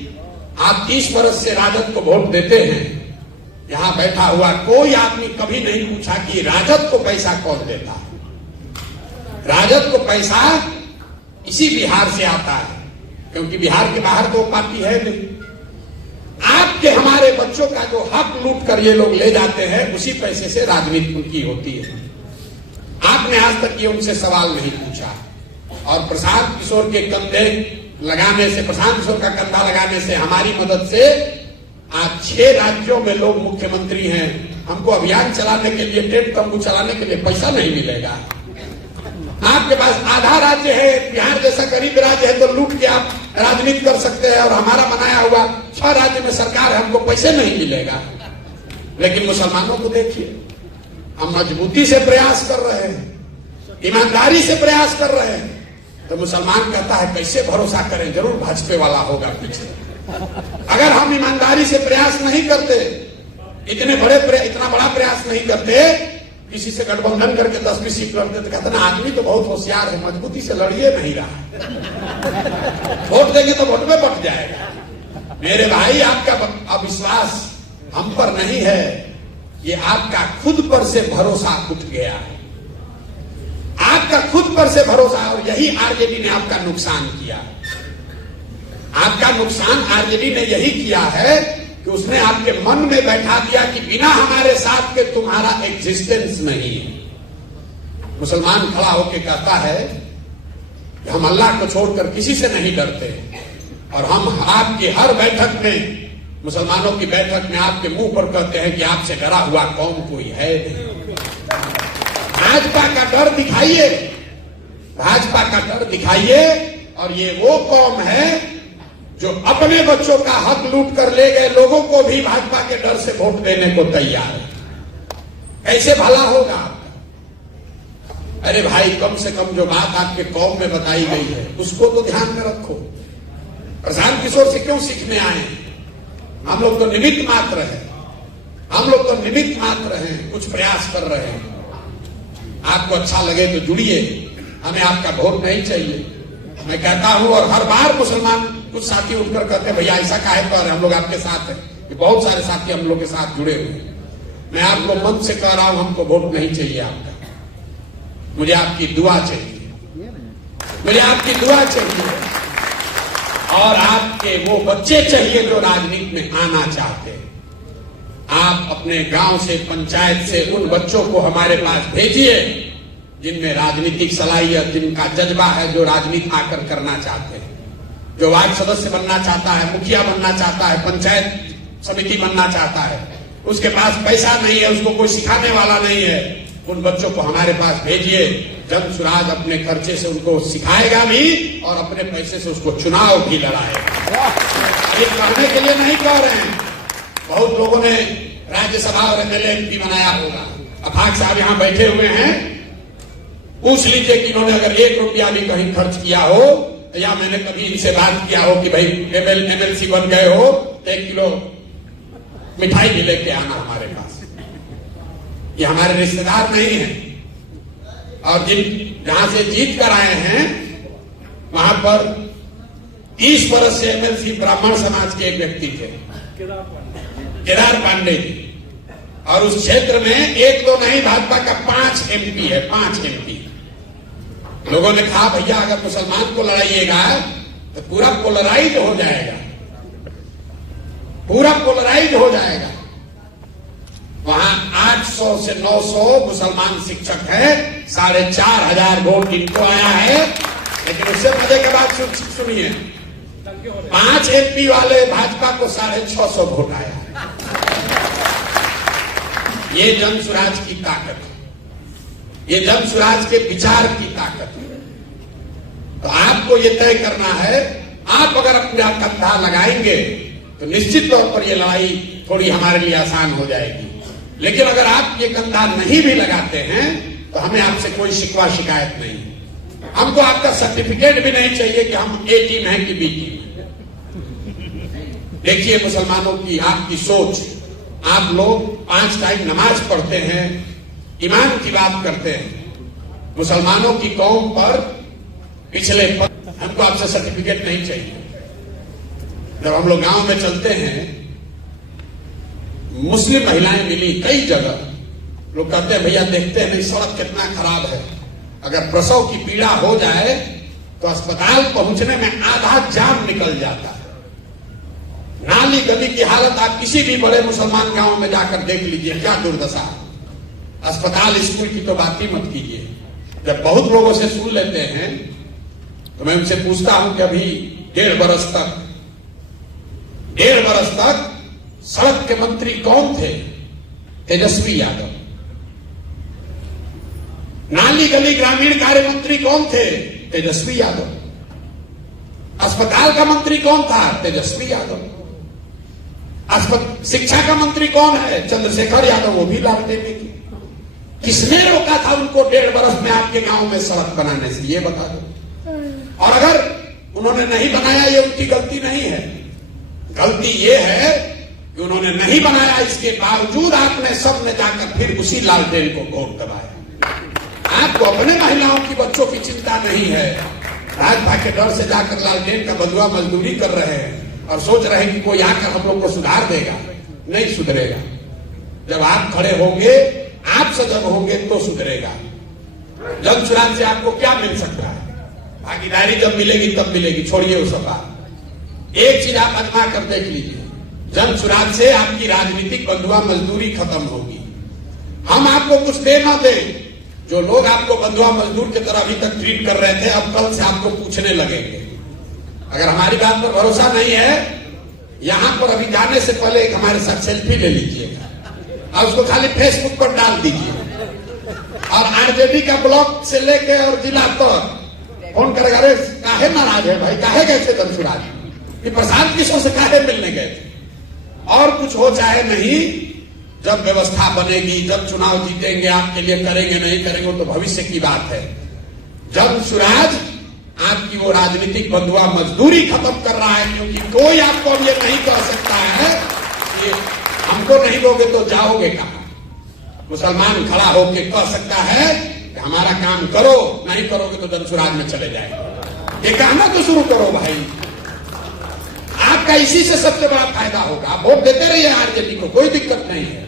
आप 30 बरस से राजद को वोट देते हैं। यहां बैठा हुआ कोई आदमी कभी नहीं पूछा कि राजद को पैसा कौन देता है। राजद को पैसा इसी बिहार से आता है, क्योंकि बिहार के बाहर तो पार्टी है नहीं। आपके हमारे बच्चों का जो हक लूट कर ये लोग ले जाते हैं, उसी पैसे से राजनीति उनकी होती है। आपने आज तक ये उनसे सवाल नहीं पूछा। और प्रशांत किशोर के कंधे लगाने से, प्रशांत किशोर का कंधा लगाने से, हमारी मदद से आज 6 राज्यों में लोग मुख्यमंत्री हैं। हमको अभियान चलाने के लिए, टेंट तंबू चलाने के लिए पैसा नहीं मिलेगा। आपके पास आधा राज्य है, बिहार जैसा गरीब राज्य है, तो लूट के आप राजनीति कर सकते हैं। और हमारा बनाया हुआ 6 राज्य में सरकार है, हमको पैसे नहीं मिलेगा। लेकिन मुसलमानों को देखिए, हम मजबूती से प्रयास कर रहे हैं, ईमानदारी से प्रयास कर रहे हैं। तो मुसलमान कहता है कैसे भरोसा करें, जरूर भाजपा वाला होगा पीछे। अगर हम ईमानदारी से प्रयास नहीं करते, इतना बड़ा प्रयास नहीं करते, किसी से गठबंधन करके 10 सीट लड़ते, तो कहते ना आदमी तो बहुत होशियार है, मजबूती से लड़िए नहीं रहा, वोट देंगे तो वोट में बट जाएगा। मेरे भाई आपका अविश्वास हम पर नहीं है, ये आपका खुद पर से भरोसा उठ गया है। आप आपका खुद पर से भरोसा, और यही आरजेडी ने आपका नुकसान किया। आपका नुकसान आरजेडी ने यही किया है कि उसने आपके मन में बैठा दिया कि बिना हमारे साथ के तुम्हारा एग्जिस्टेंस नहीं है। मुसलमान खड़ा होकर कहता है कि हम अल्लाह को छोड़कर किसी से नहीं डरते, और हम आपकी हर बैठक में, मुसलमानों की बैठक में आपके मुंह पर कहते हैं कि आपसे डरा हुआ कौम कोई है नहीं। भाजपा का डर दिखाइए, भाजपा का डर दिखाइए। और ये वो कौम है जो अपने बच्चों का हक लूट कर ले गए लोगों को भी भाजपा के डर से वोट देने को तैयार है। कैसे भला होगा आपका? अरे भाई, कम से कम जो बात आपके कौम में बताई गई है उसको तो ध्यान में रखो। प्रशांत किशोर से क्यों सीखने आए? हम लोग तो निमित्त मात्र हैं, हम लोग तो निमित्त मात्र हैं, कुछ प्रयास कर रहे हैं। आपको अच्छा लगे तो जुड़िए, हमें आपका वोट नहीं चाहिए। मैं कहता हूं, और हर बार मुसलमान कुछ साथी उठकर कहते हैं भैया ऐसा काहे कर रहे, हम लोग आपके साथ हैं। बहुत सारे साथी हम लोग के साथ जुड़े हुए हैं। मैं आपको मन से कह रहा हूं, हमको वोट नहीं चाहिए आपका, मुझे आपकी दुआ चाहिए, मुझे आपकी दुआ चाहिए, और आपके वो बच्चे चाहिए जो राजनीति में आना चाहते हैं। आप अपने गांव से, पंचायत से उन बच्चों को हमारे पास भेजिए जिनमें राजनीतिक सलाहियत, जिनका जज्बा है, जो राजनीति आकर करना चाहते हैं, जो वार्ड सदस्य बनना चाहता है, मुखिया बनना चाहता है, पंचायत समिति बनना चाहता है, उसके पास पैसा नहीं है, उसको कोई सिखाने वाला नहीं है, उन बच्चों को हमारे पास भेजिए। जन सुराज अपने खर्चे से उनको सिखाएगा भी और अपने पैसे से उसको चुनाव भी लड़ाएगा। ये कहने के लिए नहीं कह रहे हैं। बहुत लोगों ने राज्यसभा और एमएलए एमपी बनाया होगा। अफाक साहब यहाँ बैठे हुए हैं, पूछ लीजिए कि इन्होंने अगर 1 रुपया भी कहीं खर्च किया हो, या मैंने कभी इनसे बात किया हो कि भाई एमएलसी बन गए हो, 1 किलो मिठाई भी लेके आना हमारे पास। ये हमारे रिश्तेदार नहीं है। और जहां से जीत कर आए हैं वहां पर 30 वर्ष से एमएलसी ब्राह्मण समाज के एक व्यक्ति थे, केदार पांडे जी। और उस क्षेत्र में 1-2 नहीं, भाजपा का 5 एमपी है, 5 एमपी। लोगों ने कहा भैया अगर मुसलमान को लड़ाइएगा तो पूरा पोलराइज हो जाएगा, पूरा पोलराइज हो जाएगा। वहां 800 से 900 मुसलमान शिक्षक है, 4,500 वोट इनको आया है। लेकिन उससे मजे की बात सुनिए, 5 एमपी वाले भाजपा को 650 वोट आया है। ये जन स्वराज की ताकत है, ये जन स्वराज के विचार की ताकत है। तो आपको ये तय करना है, आप अगर अपना कंधा लगाएंगे तो निश्चित तौर पर ये लड़ाई थोड़ी हमारे लिए आसान हो जाएगी। लेकिन अगर आप ये कंधा नहीं भी लगाते हैं तो हमें आपसे कोई शिकवा शिकायत नहीं। हमको आपका सर्टिफिकेट भी नहीं चाहिए कि हम ए टीम है कि बी टीम है। देखिए मुसलमानों की आपकी सोच, आप लोग 5 टाइम नमाज पढ़ते हैं, ईमान की बात करते हैं। मुसलमानों की कौम पर पिछले हमको आपसे सर्टिफिकेट नहीं चाहिए। जब हम लोग गांव में चलते हैं, मुस्लिम महिलाएं मिली कई जगह, लोग कहते हैं भैया देखते हैं नहीं सड़क कितना खराब है, अगर प्रसव की पीड़ा हो जाए तो अस्पताल पहुंचने में आधा जान निकल जाता है। नाली गली की हालत आप किसी भी बड़े मुसलमान गांव में जाकर देख लीजिए, क्या दुर्दशा। अस्पताल स्कूल की तो बात ही मत कीजिए। जब बहुत लोगों से सुन लेते हैं तो मैं उनसे पूछता हूं कि अभी 1.5 बरस तक सड़क के मंत्री कौन थे? तेजस्वी यादव। नाली गली ग्रामीण कार्य मंत्री कौन थे? तेजस्वी यादव। अस्पताल का मंत्री कौन था? तेजस्वी यादव। शिक्षा का मंत्री कौन है? चंद्रशेखर यादव, वो भी लालटेन में की। किसने रोका था उनको 1.5 बरस में आपके गांव में सड़क बनाने से? ये बता दो। और अगर उन्होंने नहीं बनाया, ये उनकी गलती नहीं है। गलती ये है कि उन्होंने नहीं बनाया, इसके बावजूद आपने सबने जाकर फिर उसी लालटेन को वोट दबाया। आपको अपने महिलाओं की, बच्चों की चिंता नहीं है। भाजपा के डर से जाकर लालटेन का बदुआ मजदूरी कर रहे हैं और सोच रहे हैं कि कोई आकर हम लोग को सुधार देगा। नहीं सुधरेगा। जब आप खड़े होंगे, आप सजग होंगे तो सुधरेगा। जन सुराज से आपको क्या मिल सकता है? भागीदारी जब मिलेगी तब मिलेगी, छोड़िए वो सब बात। एक चीज आप आजमा कर देख लीजिए, जन सुराज से आपकी राजनीतिक बंधुआ मजदूरी खत्म होगी। हम आपको कुछ दे ना दे, जो लोग आपको बंधुआ मजदूर की तरह अभी तक ट्रीट कर रहे थे, अब कल से आपको पूछने लगेंगे। अगर हमारी बात पर भरोसा नहीं है, यहां पर अभी जाने से पहले एक हमारे साथ सेल्फी ले लीजिएगा और उसको खाली फेसबुक पर डाल दीजिए। और आरजेडी का ब्लॉक से लेके और जिला तक फोन करेगा, अरे काहे नाराज है भाई, काहे गए थे धनसुराज, कि प्रशांत किशोर से काहे मिलने गए थे? और कुछ हो चाहे नहीं, जब व्यवस्था बनेगी, जब चुनाव जीतेंगे, आपके लिए करेंगे नहीं करेंगे तो भविष्य की बात है। जन सुराज आपकी वो राजनीतिक बंधुआ मजदूरी खत्म कर रहा है, क्योंकि कोई आपको अब ये नहीं कह सकता है कि हमको नहीं दोगे तो जाओगे कहां। मुसलमान खड़ा होकर कह सकता है कि हमारा काम करो, नहीं करोगे तो जनसुराज में चले जाएंगे। ये कहना तो शुरू करो भाई, आपका इसी से सबसे बड़ा फायदा होगा। आप वोट देते रहिए आरजेडी को, कोई दिक्कत नहीं है,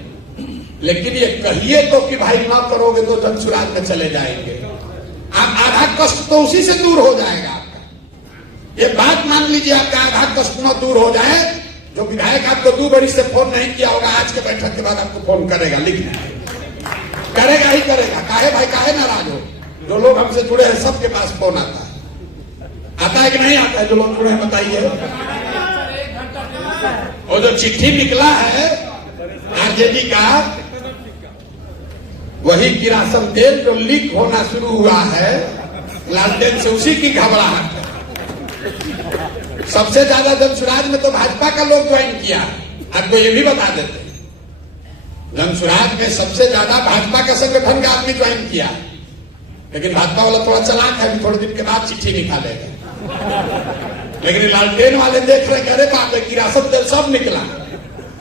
लेकिन ये कहिए तो कि भाई ना करोगे तो जनसुराज में चले जाएंगे। आप आधा कष्ट तो उसी से दूर हो जाएगा आपका। ये बात मान लीजिए, आपका आधा कष्ट न दूर हो जाए। जो विधायक आपको 2 बरी से फोन नहीं किया होगा, आज के बैठक के बाद आपको फोन करेगा, लिखना करेगा ही करेगा। काहे भाई, काहे नाराज हो? जो लोग हमसे जुड़े हैं सबके पास फोन आता है कि नहीं आता है? जो लोग जुड़े हैं बताइए। और जो चिट्ठी निकला है आरजेडी का, वही किरासन तेल जो लीक होना शुरू हुआ है लालटेन से, उसी की घबराहट है। सबसे ज्यादा जनसुराज में तो भाजपा का लोग ज्वाइन किया है, आपको ये भी बता देते हैं। जनसुराज में सबसे ज्यादा भाजपा का संगठन का आदमी ज्वाइन किया, लेकिन भाजपा वाला थोड़ा चालाक है, थोड़े दिन के बाद चिट्ठी निकालेगा। लेकिन लालटेन वाले देख रहे, कह रहे बाप रे, किरासन तेल सब निकला,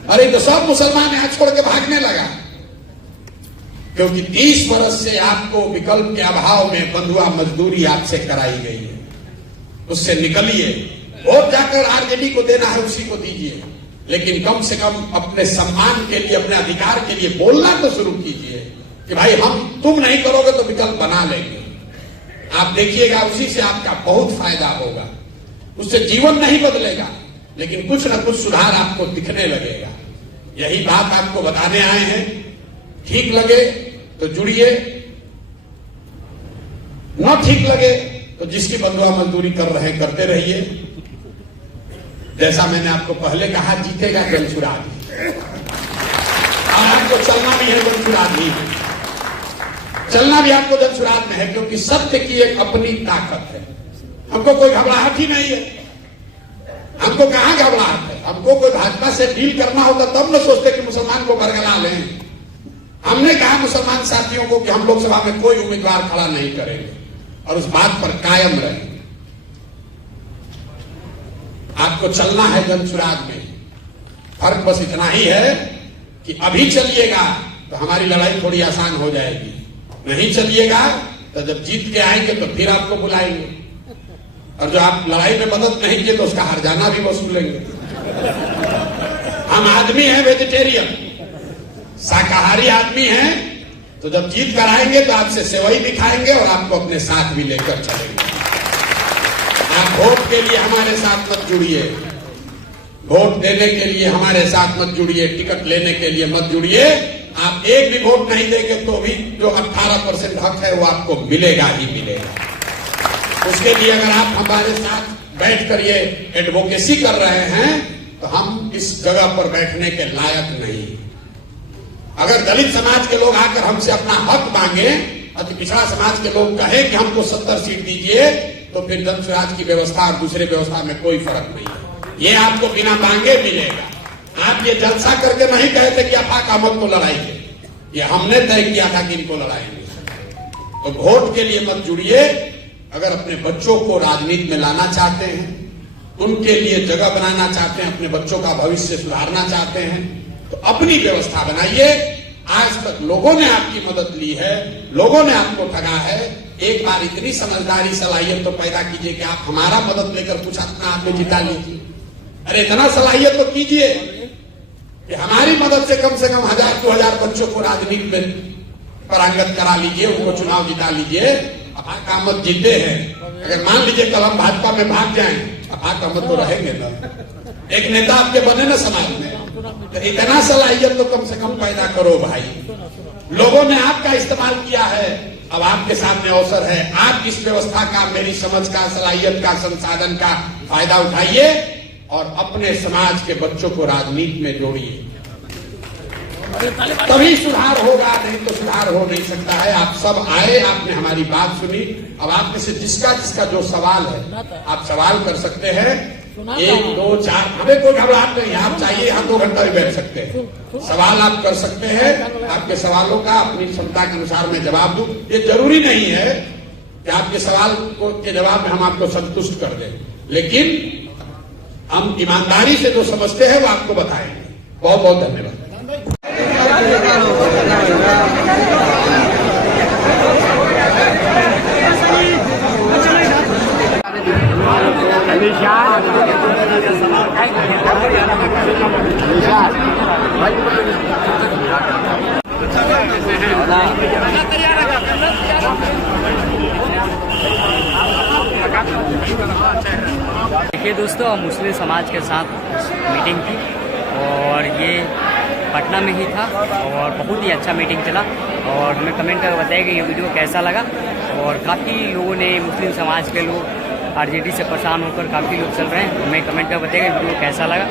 अरे तो सब मुसलमान यहाँ छोड़ के भागने लगा। क्योंकि 30 वर्ष से आपको विकल्प के अभाव में बंधुआ मजदूरी आपसे कराई गई है, उससे निकलिए। वोट जाकर आरजेडी को देना है, उसी को दीजिए, लेकिन कम से कम अपने सम्मान के लिए, अपने अधिकार के लिए बोलना तो शुरू कीजिए कि भाई तुम नहीं करोगे तो विकल्प बना लेंगे। आप देखिएगा, उसी से आपका बहुत फायदा होगा। उससे जीवन नहीं बदलेगा, लेकिन कुछ न कुछ सुधार आपको दिखने लगेगा। यही बात आपको बताने आए हैं। ठीक लगे तो जुड़िए, न ठीक लगे तो जिसकी बंधुआ मजदूरी कर रहे हैं करते रहिए। जैसा मैंने आपको पहले कहा, जीतेगा जनसुराज, और आपको चलना भी है जनसुराज ही, चलना भी आपको जनसुराज में है, क्योंकि सत्य की एक अपनी ताकत है। हमको कोई घबराहट ही नहीं है। हमको कहां घबराहट है? हमको कोई भाजपा से डील करना होता तब न सोचते कि मुसलमान को बरगला लें। हमने कहा मुसलमान साथियों को कि हम लोकसभा में कोई उम्मीदवार खड़ा नहीं करेंगे, और उस बात पर कायम रहेंगे। आपको चलना है जनसुराज में। फर्क बस इतना ही है कि अभी चलिएगा तो हमारी लड़ाई थोड़ी आसान हो जाएगी, नहीं चलिएगा तो जब जीत के आएंगे तो फिर आपको बुलाएंगे, और जो आप लड़ाई में मदद नहीं किए तो उसका हर्जाना भी वसूलेंगे। हम आदमी हैं वेजिटेरियन, शाकाहारी आदमी हैं, तो जब जीत कर आएंगे तो आपसे सेवई भी खाएंगे और आपको अपने साथ भी लेकर चलेंगे। आप वोट के लिए हमारे साथ मत जुड़िए, वोट देने के लिए हमारे साथ मत जुड़िए, टिकट लेने के लिए मत जुड़िए। आप एक भी वोट नहीं देंगे तो भी जो 18% हक है वो आपको मिलेगा ही मिलेगा। उसके लिए अगर आप हमारे साथ बैठकर ये एडवोकेसी कर रहे हैं तो हम इस जगह पर बैठने के लायक नहीं। अगर दलित समाज के लोग आकर हमसे अपना हक मांगे, अति पिछड़ा समाज के लोग कहे कि हमको 70 सीट दीजिए, तो फिर जनसुराज की व्यवस्था और दूसरे व्यवस्था में कोई फर्क नहीं है। ये आपको बिना मांगे मिलेगा। आप ये जलसा करके नहीं कहते कि आफाक अहमद को लड़ाइए, ये हमने तय किया था कि इनको लड़ाएंगे। तो वोट के लिए मत जुड़िए। अगर अपने बच्चों को राजनीति में लाना चाहते हैं, उनके लिए जगह बनाना चाहते हैं, अपने बच्चों का भविष्य सुधारना चाहते हैं, तो अपनी व्यवस्था बनाइए। आज तक लोगों ने आपकी मदद ली है, लोगों ने आपको ठगा है। एक बार इतनी समझदारी सलाहियत तो पैदा कीजिए कि आप हमारा मदद लेकर कुछ अपना आदमी जिता लीजिए। अरे इतना सलाहियत तो कीजिए कि हमारी मदद से कम 1000-2000 बच्चों को राजनीति में पारंगत करा लीजिए, उनको चुनाव जिता लीजिए। अफाक अहमद जीते हैं, अगर मान लीजिए कल हम भाजपा में भाग जाएं, अफाक अहमद तो रहेंगे ना, एक नेता आपके बने ना समाज में, तो इतना सलाहियत तो कम से कम पैदा करो भाई। लोगों ने आपका इस्तेमाल किया है, अब आपके सामने अवसर है, आप इस व्यवस्था का, मेरी समझ का, सलाहियत का, संसाधन का फायदा उठाइए और अपने समाज के बच्चों को राजनीति में जोड़िए, तभी सुधार होगा, नहीं तो सुधार हो नहीं सकता है। आप सब आए, आपने हमारी बात सुनी, अब आप में से जिसका जिसका जो सवाल है आप सवाल कर सकते हैं, 1 2 4, हमें कोई घबराहट नहीं है, आप चाहिए यहाँ 2 घंटा भी बैठ सकते हैं, सवाल आप कर सकते हैं, आपके सवालों का अपनी क्षमता के अनुसार मैं जवाब दूं। ये जरूरी नहीं है कि आपके सवाल के जवाब में हम आपको संतुष्ट कर दें, लेकिन हम ईमानदारी से जो समझते हैं वो आपको बताएंगे। बहुत बहुत धन्यवाद। देखिए दोस्तों, मुस्लिम समाज के साथ मीटिंग थी और ये पटना में ही था और बहुत ही अच्छा मीटिंग चला। और हमें कमेंट करके बताइए कि ये वीडियो कैसा लगा। और काफ़ी लोगों ने, मुस्लिम समाज के लोग आरजेडी से परेशान होकर काफ़ी लोग चल रहे हैं, हमें कमेंट करके बताइए वीडियो कैसा लगा।